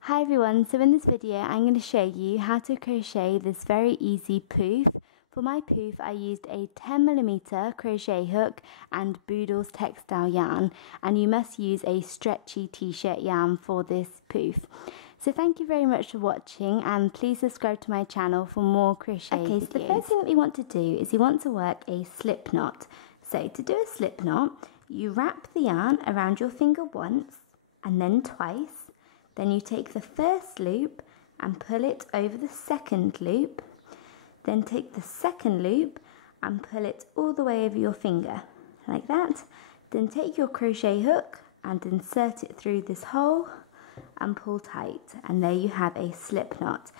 Hi everyone, so in this video I'm going to show you how to crochet this very easy poof. For my poof I used a 10mm crochet hook and Boodles textile yarn, and you must use a stretchy t-shirt yarn for this poof. So thank you very much for watching, and please subscribe to my channel for more crochet videos. So the first thing that we want to do is you want to work a slip knot. So to do a slip knot, you wrap the yarn around your finger once and then twice. Then you take the first loop and pull it over the second loop. Then take the second loop and pull it all the way over your finger, like that. Then take your crochet hook and insert it through this hole and pull tight. And there you have a slip knot.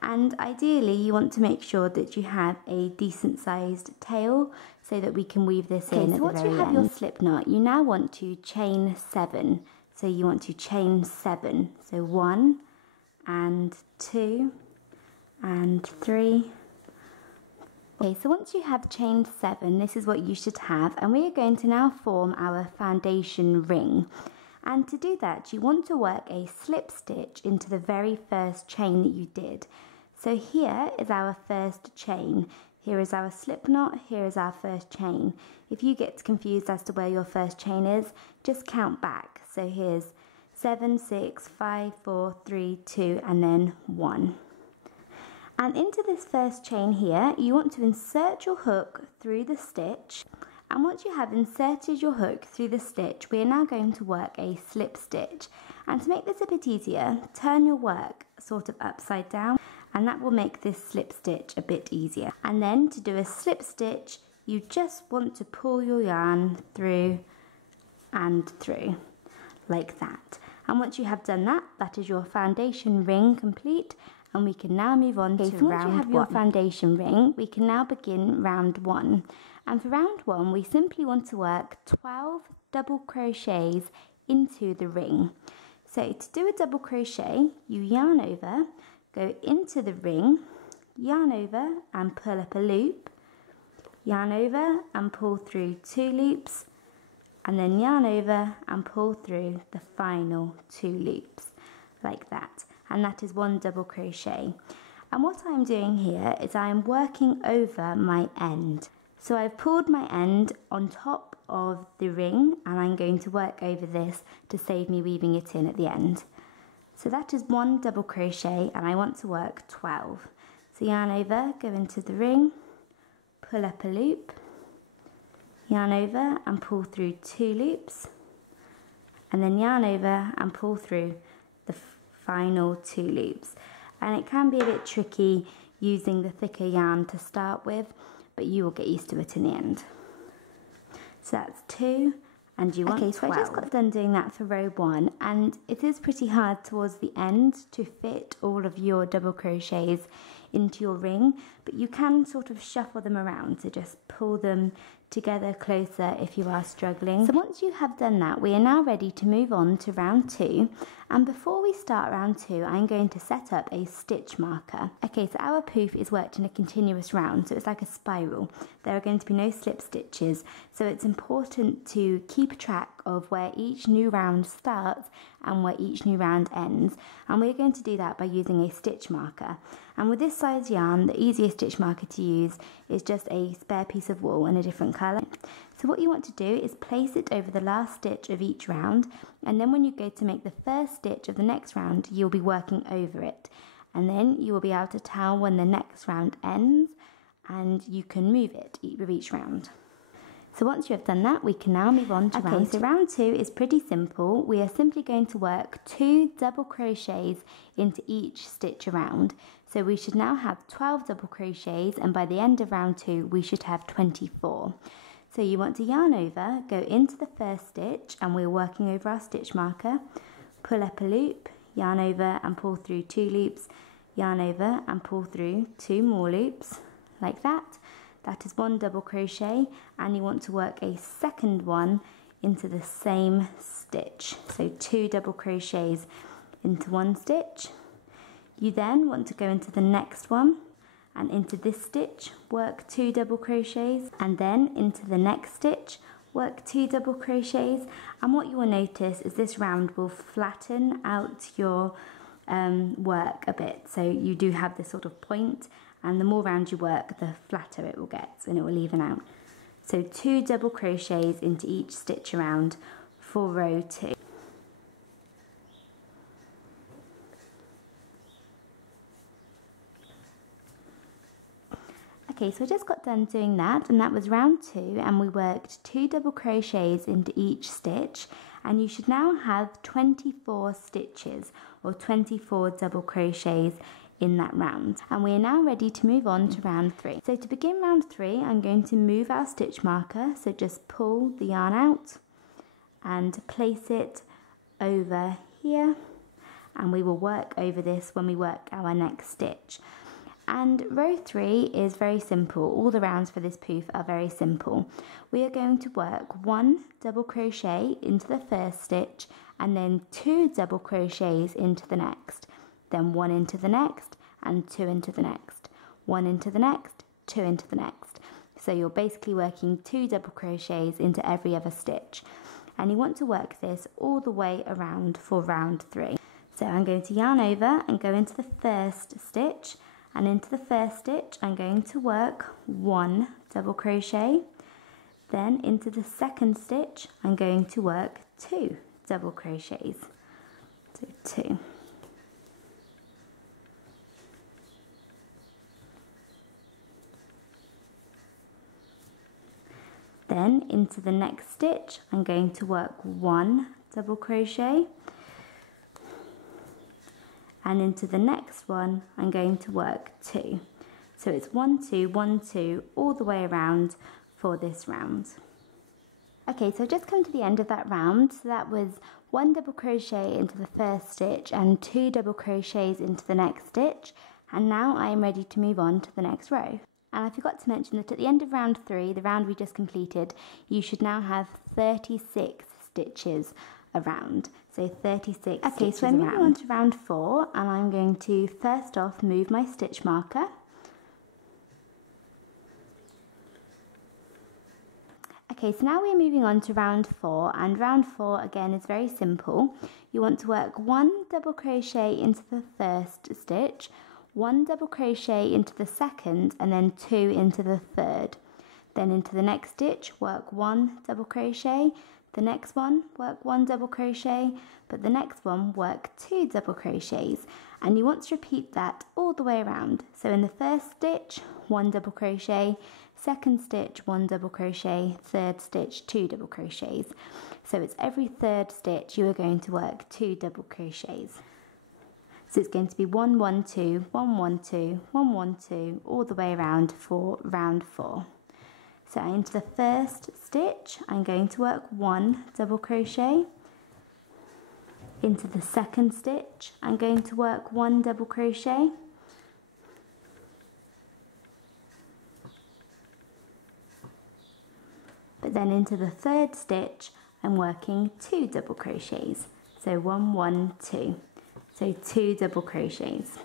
And ideally you want to make sure that you have a decent sized tail so that we can weave this in at the very end. So once you have your slip knot, you now want to chain 7. So you want to chain 7. So 1 and 2 and 3. Okay, so once you have chained 7, this is what you should have, and we are going to now form our foundation ring. And to do that, you want to work a slip stitch into the very first chain that you did. So here is our first chain. Here is our slip knot, here is our first chain. If you get confused as to where your first chain is, just count back. So here's 7, 6, 5, 4, 3, 2, and then 1. And into this first chain here, you want to insert your hook through the stitch. And once you have inserted your hook through the stitch, we are now going to work a slip stitch. And to make this a bit easier, turn your work sort of upside down, and that will make this slip stitch a bit easier. And then to do a slip stitch, you just want to pull your yarn through and through, like that. And once you have done that, that is your foundation ring complete, and we can now move on to round 1. Once you have your foundation ring, we can now begin round 1. And for round 1, we simply want to work 12 double crochets into the ring. So to do a double crochet, you yarn over, go into the ring, yarn over and pull up a loop, yarn over and pull through 2 loops, and then yarn over and pull through the final 2 loops, like that. And that is 1 double crochet. And what I'm doing here is I'm working over my end. So I've pulled my end on top of the ring, and I'm going to work over this to save me weaving it in at the end. So that is 1 double crochet, and I want to work 12. So yarn over, go into the ring, pull up a loop, yarn over and pull through 2 loops, and then yarn over and pull through the final 2 loops. And it can be a bit tricky using the thicker yarn to start with, but you will get used to it in the end. So that's 2, and you want 12. So I just got done doing that for row 1, and it is pretty hard towards the end to fit all of your double crochets into your ring, but you can sort of shuffle them around, so just pull them together closer if you are struggling. So once you have done that, we are now ready to move on to round 2, and before we start round 2, I'm going to set up a stitch marker. Okay, so our poof is worked in a continuous round, so it's like a spiral. There are going to be no slip stitches, so it's important to keep track of where each new round starts and where each new round ends, and we're going to do that by using a stitch marker. And with this size yarn, the easiest stitch marker to use is just a spare piece of wool in a different colour. So what you want to do is place it over the last stitch of each round, and then when you go to make the first stitch of the next round, you'll be working over it. And then you will be able to tell when the next round ends, and you can move it with each round. So once you have done that, we can now move on to round 2. So round 2 is pretty simple. We are simply going to work 2 double crochets into each stitch around. So we should now have 12 double crochets, and by the end of round 2, we should have 24. So you want to yarn over, go into the first stitch, and we're working over our stitch marker, pull up a loop, yarn over and pull through 2 loops, yarn over and pull through 2 more loops, like that. That is 1 double crochet, and you want to work a second one into the same stitch. So 2 double crochets into 1 stitch. You then want to go into the next one and into this stitch, work 2 double crochets, and then into the next stitch, work 2 double crochets. And what you will notice is this round will flatten out your work a bit. So you do have this sort of point, and the more round you work, the flatter it will get and it will even out. So 2 double crochets into each stitch around for row 2. Okay, so I just got done doing that, and that was round 2, and we worked 2 double crochets into each stitch, and you should now have 24 stitches or 24 double crochets in that round. And we are now ready to move on to round 3. So to begin round 3, I'm going to move our stitch marker, so just pull the yarn out and place it over here, and we will work over this when we work our next stitch. And row 3 is very simple. All the rounds for this pouf are very simple. We are going to work 1 double crochet into the first stitch, and then 2 double crochets into the next, then 1 into the next and 2 into the next, 1 into the next, 2 into the next. So you're basically working 2 double crochets into every other stitch, and you want to work this all the way around for round 3. So I'm going to yarn over and go into the first stitch, and into the first stitch I'm going to work 1 double crochet, then into the second stitch I'm going to work 2 double crochets, so 2. Then into the next stitch I'm going to work 1 double crochet, and into the next one I'm going to work 2. So it's 1 2 1 2 all the way around for this round. Okay, so I've just come to the end of that round. So that was 1 double crochet into the first stitch and 2 double crochets into the next stitch, and now I am ready to move on to the next row. And I forgot to mention that at the end of round 3, the round we just completed, you should now have 36 stitches around. So 36 okay, so I'm moving on to round 4, and I'm going to first off move my stitch marker. Okay, so now we're moving on to round 4, and round 4 again is very simple. You want to work 1 double crochet into the first stitch, 1 double crochet into the second, and then 2 into the third. Then into the next stitch work 1 double crochet, the next one work 1 double crochet, but the next one work 2 double crochets, and you want to repeat that all the way around. So in the first stitch 1 double crochet, second stitch 1 double crochet, third stitch 2 double crochets. So it's every third stitch you are going to work 2 double crochets. So it's going to be 1 1 2 1 1 2 1 1 2 all the way around for round 4. So into the first stitch I'm going to work 1 double crochet, into the second stitch I'm going to work 1 double crochet, but then into the third stitch I'm working 2 double crochets, so 1 1 2, so 2 double crochets.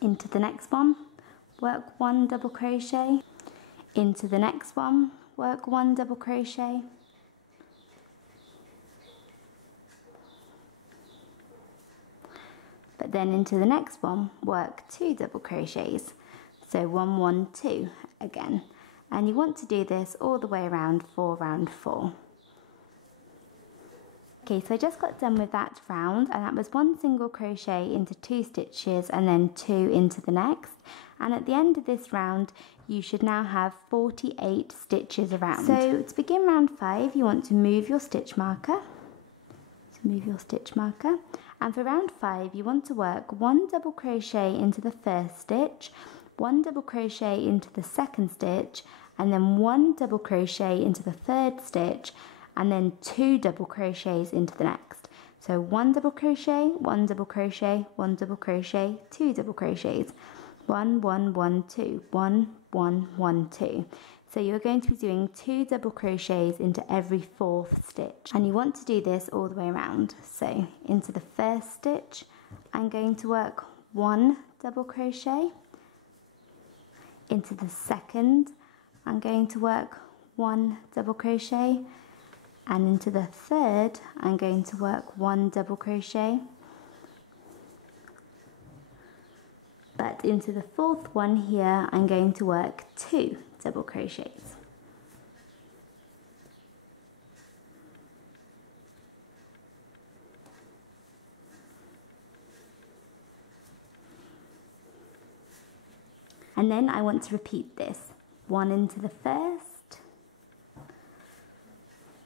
Into the next one, work 1 double crochet, into the next one, work 1 double crochet, but then into the next one, work 2 double crochets, so 1 1 2 again, and you want to do this all the way around for round 4. Okay, so I just got done with that round, and that was 1 single crochet into 2 stitches and then 2 into the next, and at the end of this round you should now have 48 stitches around. So to begin round 5 you want to move your stitch marker, and for round 5 you want to work 1 double crochet into the first stitch, 1 double crochet into the second stitch, and then 1 double crochet into the third stitch, and then 2 double crochets into the next. So 1 double crochet, 1 double crochet, 1 double crochet, 2 double crochets, 1 1 1 2, 1 1 1 2. So you're going to be doing 2 double crochets into every 4th stitch, and you want to do this all the way around. So into the first stitch I'm going to work 1 double crochet, into the second I'm going to work 1 double crochet, and into the third I'm going to work 1 double crochet, but into the fourth one here I'm going to work 2 double crochets. And then I want to repeat this. 1 into the first,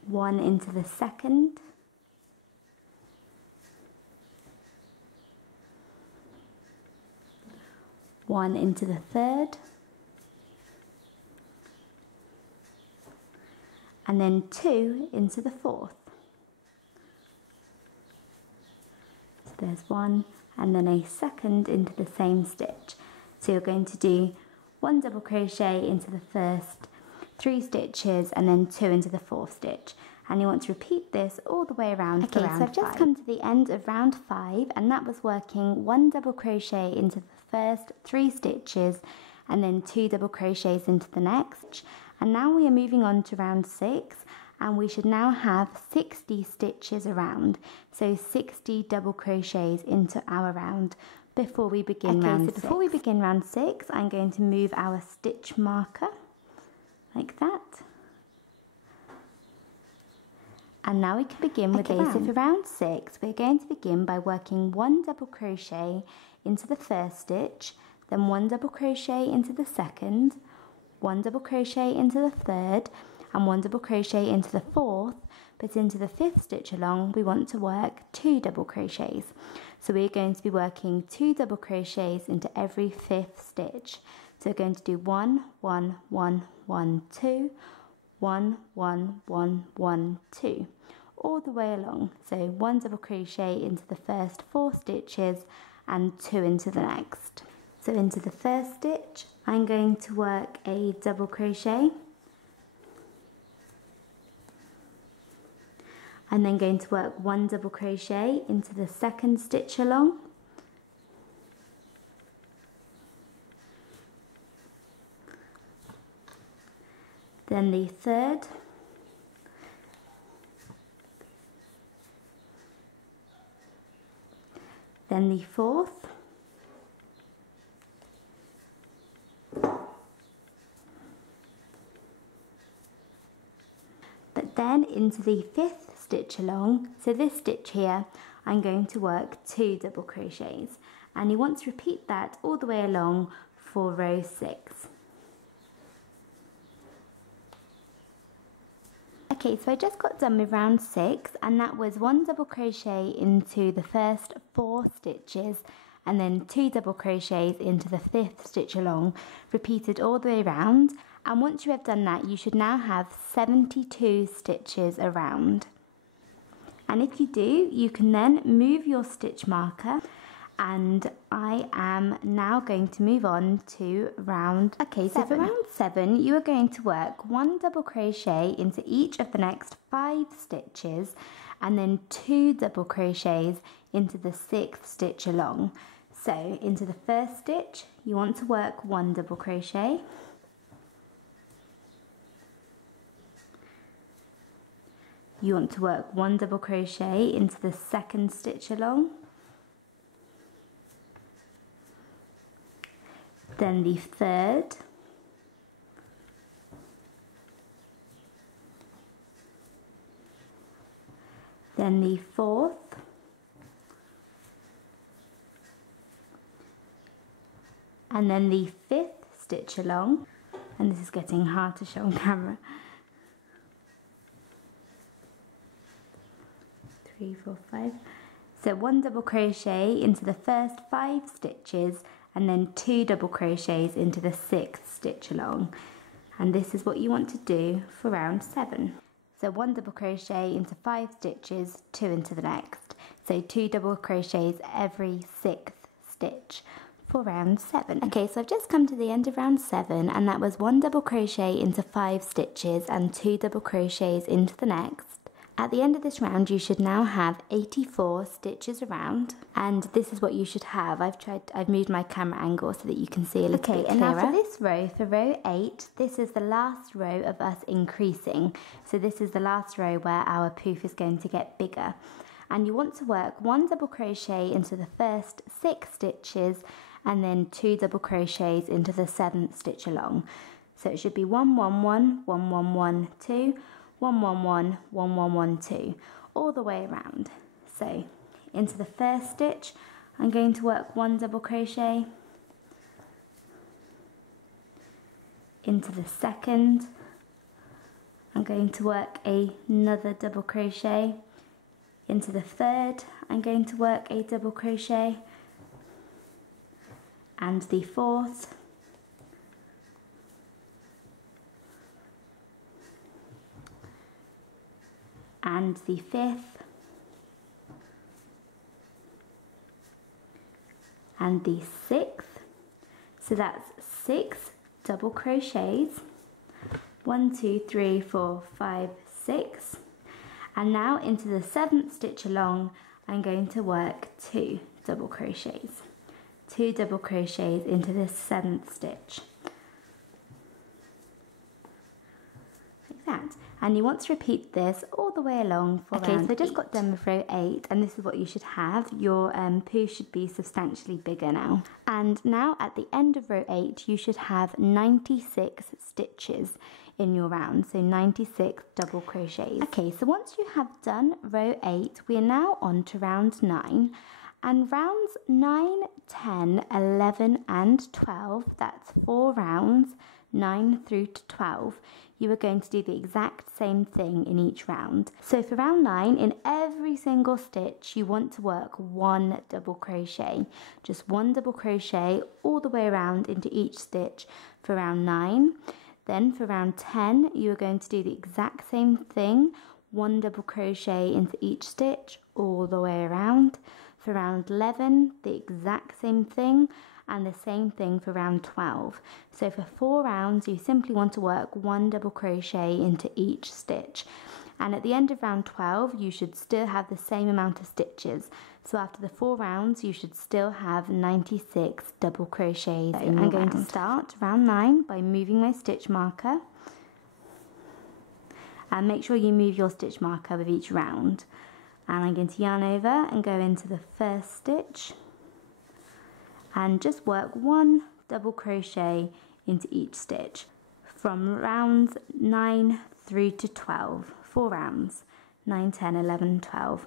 1 into the second, 1 into the third, and then 2 into the fourth. So there's 1 and then a second into the same stitch. So you're going to do 1 double crochet into the first, 3 stitches, and then 2 into the fourth stitch. And you want to repeat this all the way around. Okay, so I've just come to the end of round 5, and that was working 1 double crochet into the first 3 stitches, and then 2 double crochets into the next. And now we are moving on to round 6, and we should now have 60 stitches around. So 60 double crochets into our round before we begin round 6. Before we begin round 6, I'm going to move our stitch marker like that. And now we can begin with this. So for round 6, we're going to begin by working 1 double crochet into the first stitch, then 1 double crochet into the second, 1 double crochet into the third, and 1 double crochet into the fourth, but into the 5th stitch along we want to work 2 double crochets. So we're going to be working 2 double crochets into every 5th stitch. So we're going to do 1, 1, 1, 1, 2, 1, 1, 1, 1, 2, all the way along. So 1 double crochet into the first 4 stitches and 2 into the next. So into the first stitch I'm going to work a double crochet, I'm then going to work 1 double crochet into the second stitch along, then the third, then the fourth, but then into the 5th stitch along. So this stitch here I'm going to work 2 double crochets, and you want to repeat that all the way along for row 6. Okay, so I just got done with round 6, and that was 1 double crochet into the first 4 stitches and then 2 double crochets into the 5th stitch along, repeated all the way around. And once you have done that, you should now have 72 stitches around. And if you do, you can then move your stitch marker, and I am now going to move on to round 7. So for round 7, you are going to work 1 double crochet into each of the next 5 stitches, and then 2 double crochets into the 6th stitch along. So into the first stitch, you want to work 1 double crochet, you want to work 1 double crochet into the second stitch along, then the third, then the fourth, and then the 5th stitch along, and this is getting hard to show on camera. 3, 4, 5. So 1 double crochet into the first 5 stitches, and then 2 double crochets into the 6th stitch along. And this is what you want to do for round 7. So 1 double crochet into 5 stitches, 2 into the next. So 2 double crochets every 6th stitch for round 7. Okay, so I've just come to the end of round 7, and that was 1 double crochet into 5 stitches and 2 double crochets into the next. At the end of this round, you should now have 84 stitches around, and this is what you should have. I've moved my camera angle so that you can see a little bit clearer. And now for this row, for row 8, this is the last row of us increasing. So this is the last row where our poof is going to get bigger. And you want to work 1 double crochet into the first 6 stitches, and then 2 double crochets into the 7th stitch along. So it should be 1 1 1 1 1 1 2 1 1 1 1 1 1 2 all the way around. So into the first stitch I'm going to work 1 double crochet, into the second I'm going to work another double crochet, into the third I'm going to work a double crochet, and the fourth, and the fifth, and the sixth. So that's 6 double crochets, 1 2 3 4 5 6, and now into the 7th stitch along I'm going to work 2 double crochets, 2 double crochets into this 7th stitch, like that. And you want to repeat this all the way along for round 8. So I just got done with row 8, and this is what you should have. Your poof should be substantially bigger now. And now at the end of row 8, you should have 96 stitches in your round, so 96 double crochets. Okay, so once you have done row 8, we are now on to round 9. And rounds 9, 10, 11 and 12, that's 4 rounds, 9 through to 12, you are going to do the exact same thing in each round. So for round 9, in every single stitch you want to work 1 double crochet, just 1 double crochet all the way around into each stitch for round 9. Then for round 10 you are going to do the exact same thing, 1 double crochet into each stitch all the way around. For round 11 the exact same thing, and the same thing for round 12. So for 4 rounds you simply want to work 1 double crochet into each stitch, and at the end of round 12 you should still have the same amount of stitches. So after the 4 rounds you should still have 96 double crochets. So I'm going to start round 9 by moving my stitch marker, and make sure you move your stitch marker with each round. And I'm going to yarn over and go into the first stitch and just work 1 double crochet into each stitch from rounds 9 through to 12, 4 rounds, 9, 10, 11, 12,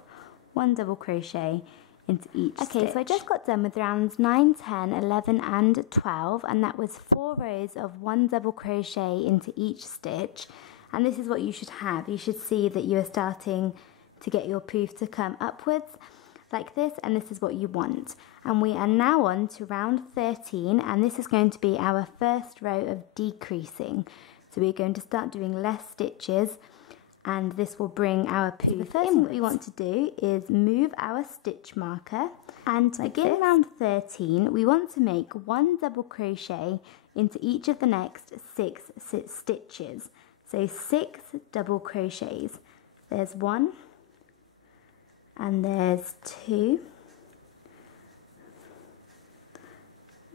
1 double crochet into each stitch. Okay, so I just got done with rounds 9, 10, 11 and 12, and that was 4 rows of 1 double crochet into each stitch. And this is what you should have. You should see that you are starting to get your poof to come upwards like this, and this is what you want. And we are now on to round 13, and this is going to be our first row of decreasing. So we're going to start doing less stitches, and this will bring our poof. The first thing that we want to do is move our stitch marker, and to begin round 13 we want to make 1 double crochet into each of the next 6 stitches. So 6 double crochets. There's 1, and there's 2,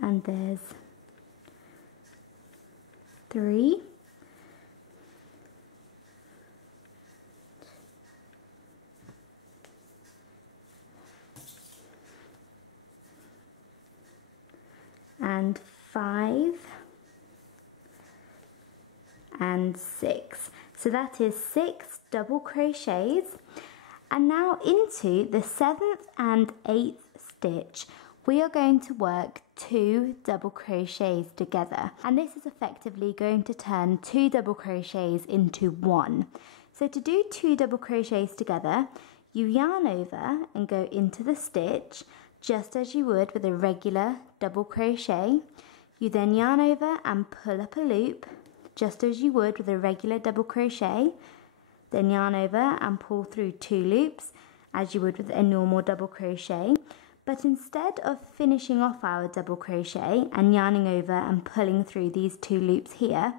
and there's 3, and 5, and 6. So that is 6 double crochets. And now into the 7th and 8th stitch we are going to work 2 double crochets together, and this is effectively going to turn 2 double crochets into 1. So to do 2 double crochets together, you yarn over and go into the stitch just as you would with a regular double crochet. You then yarn over and pull up a loop just as you would with a regular double crochet. Then yarn over and pull through 2 loops as you would with a normal double crochet. But instead of finishing off our double crochet and yarning over and pulling through these 2 loops here,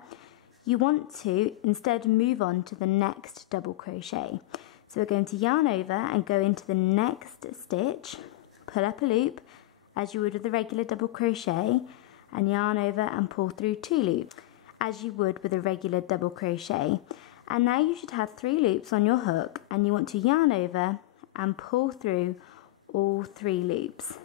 you want to instead move on to the next double crochet. So we're going to yarn over and go into the next stitch, pull up a loop as you would with a regular double crochet, and yarn over and pull through 2 loops as you would with a regular double crochet. And now you should have 3 loops on your hook, and you want to yarn over and pull through all 3 loops.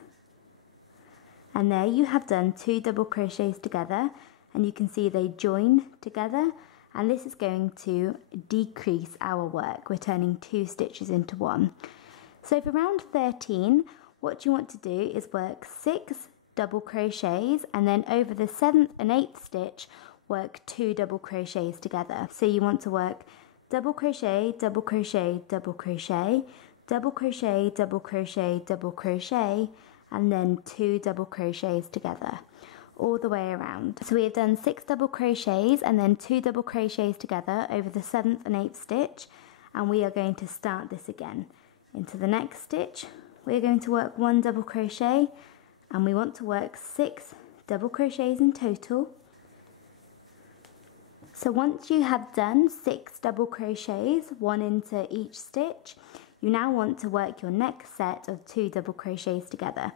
And there you have done 2 double crochets together, and you can see they join together, and this is going to decrease our work. We're turning 2 stitches into 1. So for round 13, what you want to do is work 6 double crochets, and then over the 7th and 8th stitch work 2 double crochets together. So you want to work double crochet, double crochet, double crochet, double crochet, double crochet, double crochet, and then 2 double crochets together all the way around. So we have done 6 double crochets and then 2 double crochets together over the 7th and 8th stitch, and we are going to start this again. Into the next stitch we're going to work 1 double crochet, and we want to work 6 double crochets in total. So once you have done 6 double crochets, 1 into each stitch, you now want to work your next set of 2 double crochets together.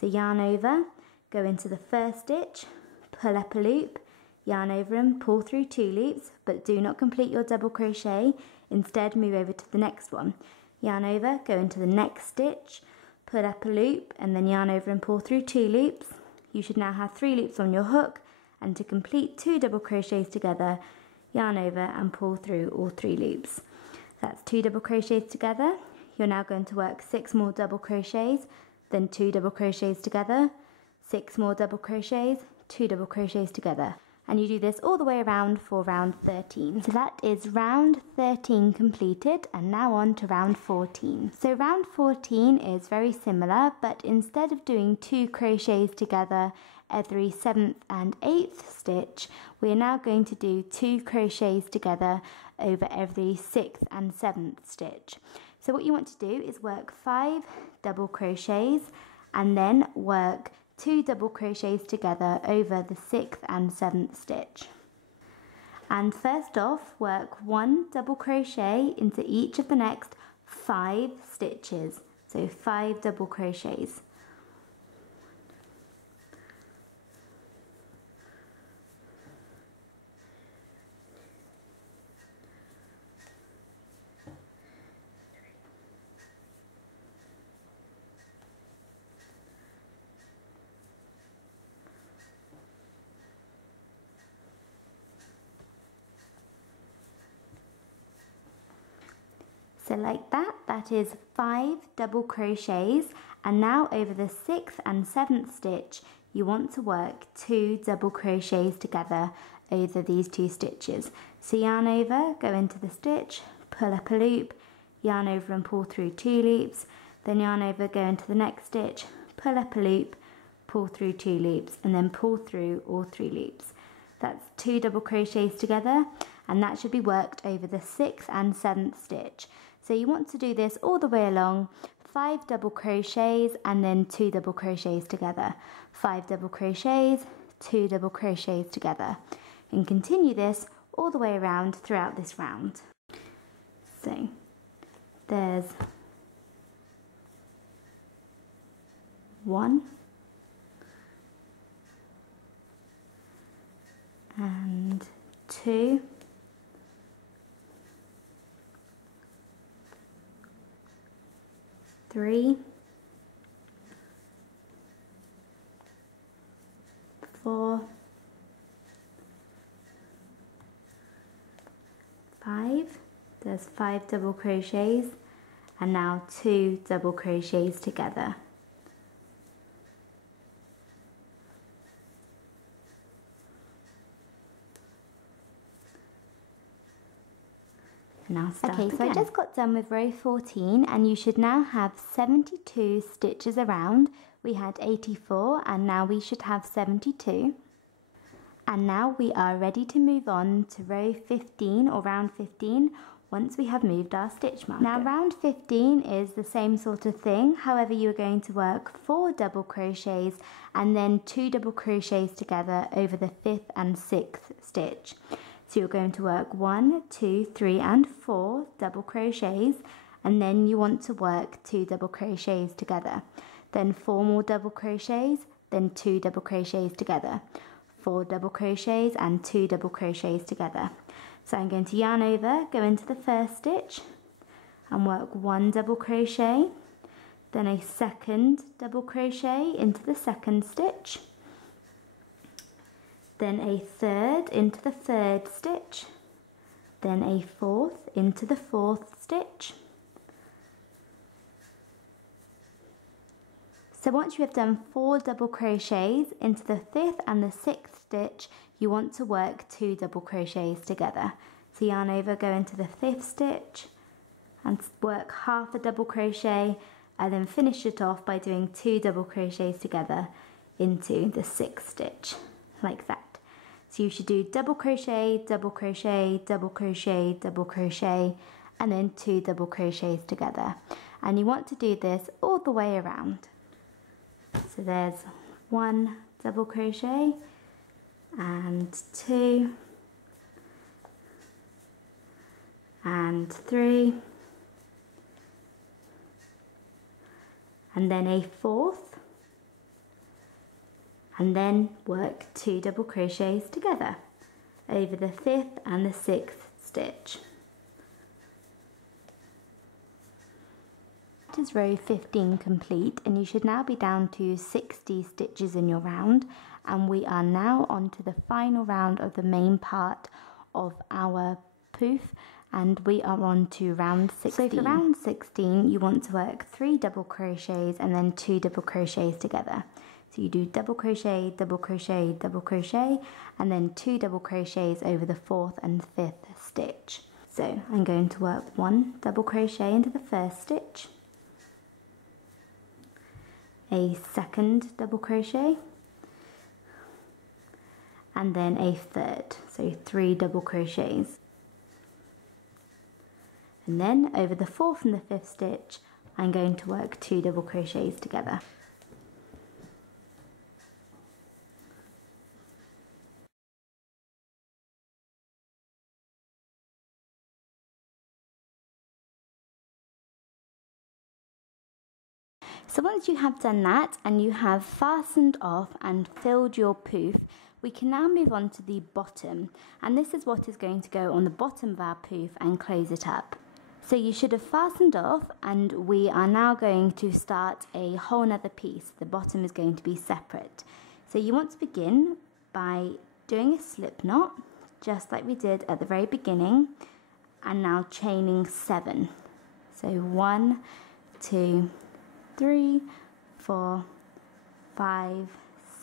So yarn over, go into the first stitch, pull up a loop, yarn over and pull through 2 loops, but do not complete your double crochet, instead move over to the next one. Yarn over, go into the next stitch, pull up a loop, and then yarn over and pull through 2 loops. You should now have 3 loops on your hook, and to complete 2 double crochets together, yarn over and pull through all 3 loops. That's 2 double crochets together. You're now going to work 6 more double crochets, then 2 double crochets together, 6 more double crochets, 2 double crochets together. And you do this all the way around for round 13. So that is round 13 completed, and now on to round 14. So round 14 is very similar, but instead of doing 2 crochets together every 7th and 8th stitch, we are now going to do 2 crochets together over every 6th and 7th stitch. So what you want to do is work 5 double crochets and then work 2 double crochets together over the 6th and 7th stitch. And first off, work 1 double crochet into each of the next 5 stitches. So 5 double crochets. So like that, that is 5 double crochets, and now over the 6th and 7th stitch you want to work 2 double crochets together over these 2 stitches. So yarn over, go into the stitch, pull up a loop, yarn over and pull through 2 loops, then yarn over, go into the next stitch, pull up a loop, pull through 2 loops, and then pull through all 3 loops. That's 2 double crochets together, and that should be worked over the 6th and 7th stitch. So you want to do this all the way along, 5 double crochets and then 2 double crochets together, 5 double crochets, 2 double crochets together, and continue this all the way around throughout this round. So there's 1 and 2 3 4 5. There's 5 double crochets, and now 2 double crochets together. Now start again. So I just got done with row 14, and you should now have 72 stitches around. We had 84 and now we should have 72. And now we are ready to move on to row 15 or round 15 once we have moved our stitch marker. Now round 15 is the same sort of thing, however you're going to work 4 double crochets and then 2 double crochets together over the 5th and 6th stitch. So you're going to work 1, 2, 3 and 4 double crochets, and then you want to work 2 double crochets together, then 4 more double crochets, then 2 double crochets together, 4 double crochets and 2 double crochets together. So I'm going to yarn over, go into the first stitch and work 1 double crochet, then a second double crochet into the second stitch, then a third into the third stitch, then a fourth into the fourth stitch. So once you have done 4 double crochets into the 5th and the 6th stitch, you want to work 2 double crochets together. So yarn over, go into the 5th stitch and work half a double crochet, and then finish it off by doing 2 double crochets together into the 6th stitch, like that. So you should do double crochet, double crochet, double crochet, double crochet, and then 2 double crochets together. And you want to do this all the way around. So there's 1 double crochet and 2 and 3 and then a 4th, and then work 2 double crochets together over the 5th and the 6th stitch. That is row 15 complete, and you should now be down to 60 stitches in your round, and we are now on to the final round of the main part of our pouf, and we are on to round 16. So for round 16 you want to work 3 double crochets and then 2 double crochets together. So you do double crochet, double crochet, double crochet, and then 2 double crochets over the 4th and 5th stitch. So I'm going to work 1 double crochet into the first stitch, a second double crochet, and then a third, so 3 double crochets. And then over the 4th and the 5th stitch, I'm going to work 2 double crochets together. So once you have done that and you have fastened off and filled your pouf, we can now move on to the bottom, and this is what is going to go on the bottom of our pouf and close it up. So you should have fastened off, and we are now going to start a whole nother piece. The bottom is going to be separate. So you want to begin by doing a slip knot, just like we did at the very beginning, and now chaining 7. So 1, 2, 3, 4, 5,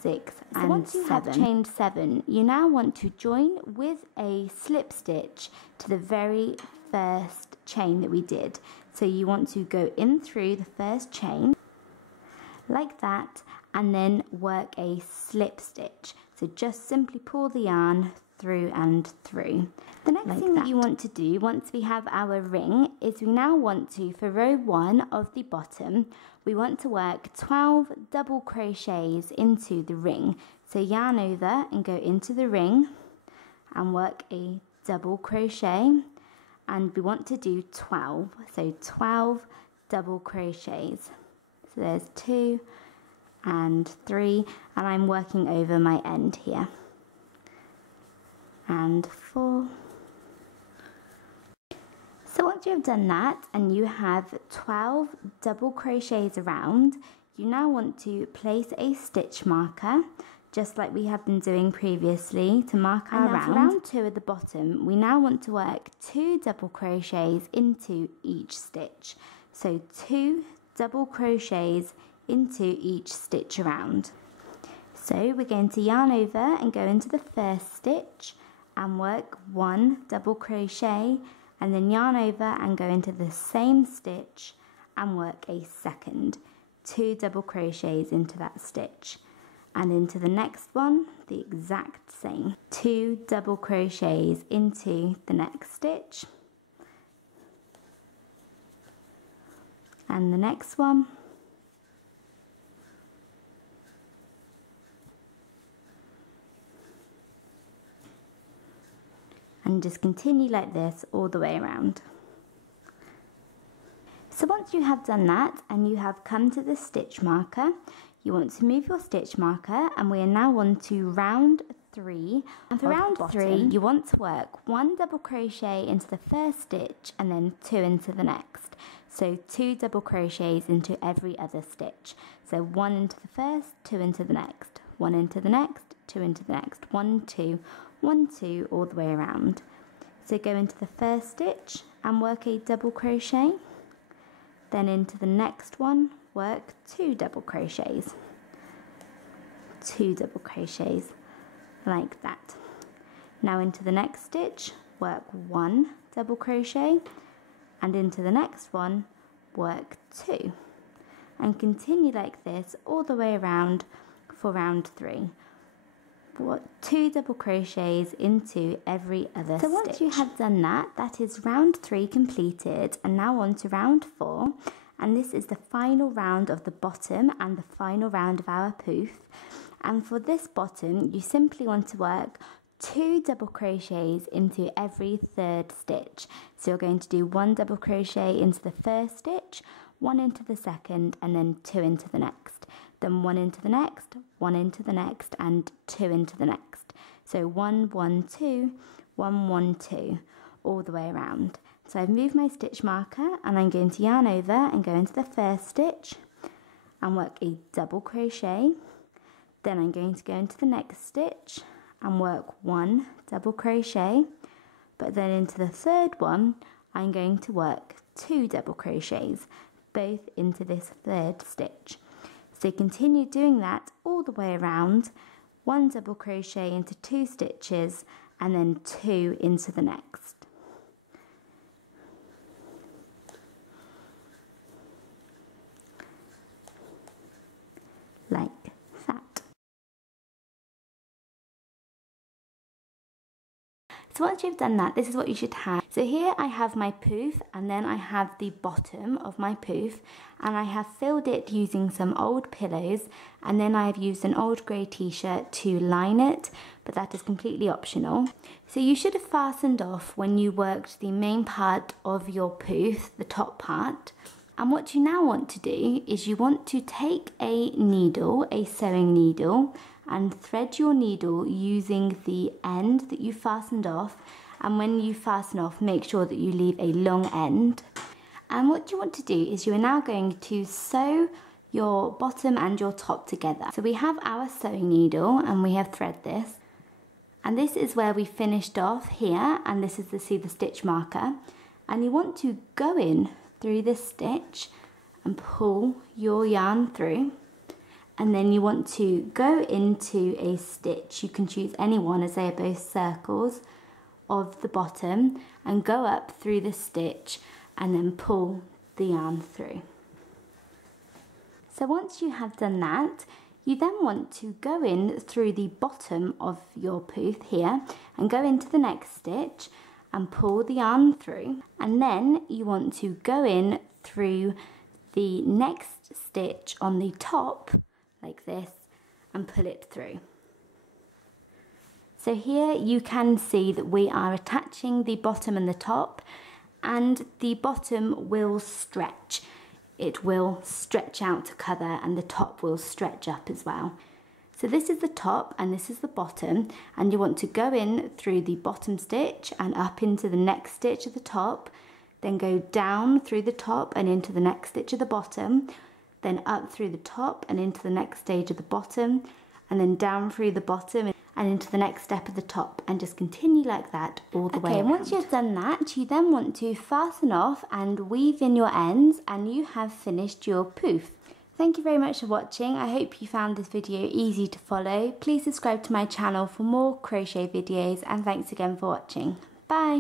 6 and 7. Once you have chained 7, you now want to join with a slip stitch to the very first chain that we did. So you want to go in through the first chain like that, and then work a slip stitch. So just simply pull the yarn through and through. The next thing that you want to do once we have our ring is we now want to, for row 1 of the bottom, we want to work 12 double crochets into the ring. So yarn over and go into the ring and work a double crochet, and we want to do 12, so 12 double crochets. So there's 2 and 3, and I'm working over my end here, and 4. So once you have done that and you have 12 double crochets around, you now want to place a stitch marker, just like we have been doing previously, to mark our round. For round 2 at the bottom, we now want to work 2 double crochets into each stitch. So 2 double crochets into each stitch around. So we're going to yarn over and go into the first stitch and work 1 double crochet, and then yarn over and go into the same stitch and work a second 2 double crochets into that stitch, and into the next one the exact same 2 double crochets into the next stitch, and the next one, and just continue like this all the way around. So once you have done that and you have come to the stitch marker, you want to move your stitch marker, and we are now on to round 3. And for round 3 you want to work 1 double crochet into the first stitch and then 2 into the next. So 2 double crochets into every other stitch. So 1 into the first, 2 into the next, 1 into the next, 2 into the next, 1, 2, 1, 2 all the way around. So go into the first stitch and work a double crochet, then into the next one work 2 double crochets, 2 double crochets like that. Now into the next stitch work 1 double crochet, and into the next one work 2, and continue like this all the way around for round 3. 2 double crochets into every other stitch. So once you have done that, that is round 3 completed, and now on to round 4, and this is the final round of the bottom and the final round of our poof. And for this bottom you simply want to work 2 double crochets into every 3rd stitch. So you're going to do 1 double crochet into the first stitch, 1 into the second, and then 2 into the next. Then 1 into the next, 1 into the next, and 2 into the next. So 1, 1, 2, 1, 1, 2, all the way around. So I've moved my stitch marker, and I'm going to yarn over and go into the first stitch and work a double crochet. Then I'm going to go into the next stitch and work 1 double crochet, but then into the 3rd one I'm going to work 2 double crochets, both into this 3rd stitch. So continue doing that all the way around, 1 double crochet into 2 stitches and then 2 into the next. Like that. So once you've done that, this is what you should have. So here I have my poof, and then I have the bottom of my poof, and I have filled it using some old pillows, and then I have used an old grey t-shirt to line it, but that is completely optional. So you should have fastened off when you worked the main part of your poof, the top part. And what you now want to do is you want to take a needle, a sewing needle, and thread your needle using the end that you fastened off. And when you fasten off, make sure that you leave a long end. And what you want to do is you are now going to sew your bottom and your top together. So we have our sewing needle and we have thread this. And this is where we finished off here, and this is the stitch marker. And you want to go in through this stitch and pull your yarn through, and then you want to go into a stitch, you can choose any one as they are both circles, of the bottom, and go up through the stitch and then pull the yarn through. So once you have done that, you then want to go in through the bottom of your poof here and go into the next stitch and pull the yarn through, and then you want to go in through the next stitch on the top like this and pull it through. So here you can see that we are attaching the bottom and the top, and the bottom will stretch. It will stretch out to cover, and the top will stretch up as well. So this is the top and this is the bottom, and you want to go in through the bottom stitch and up into the next stitch at the top, then go down through the top and into the next stitch at the bottom, then up through the top and into the next stage at the bottom, and then down through the bottom and into the next step at the top, and just continue like that all the way around. Once you've done that, you then want to fasten off and weave in your ends, and you have finished your poof. Thank you very much for watching. I hope you found this video easy to follow. Please subscribe to my channel for more crochet videos, and thanks again for watching. Bye!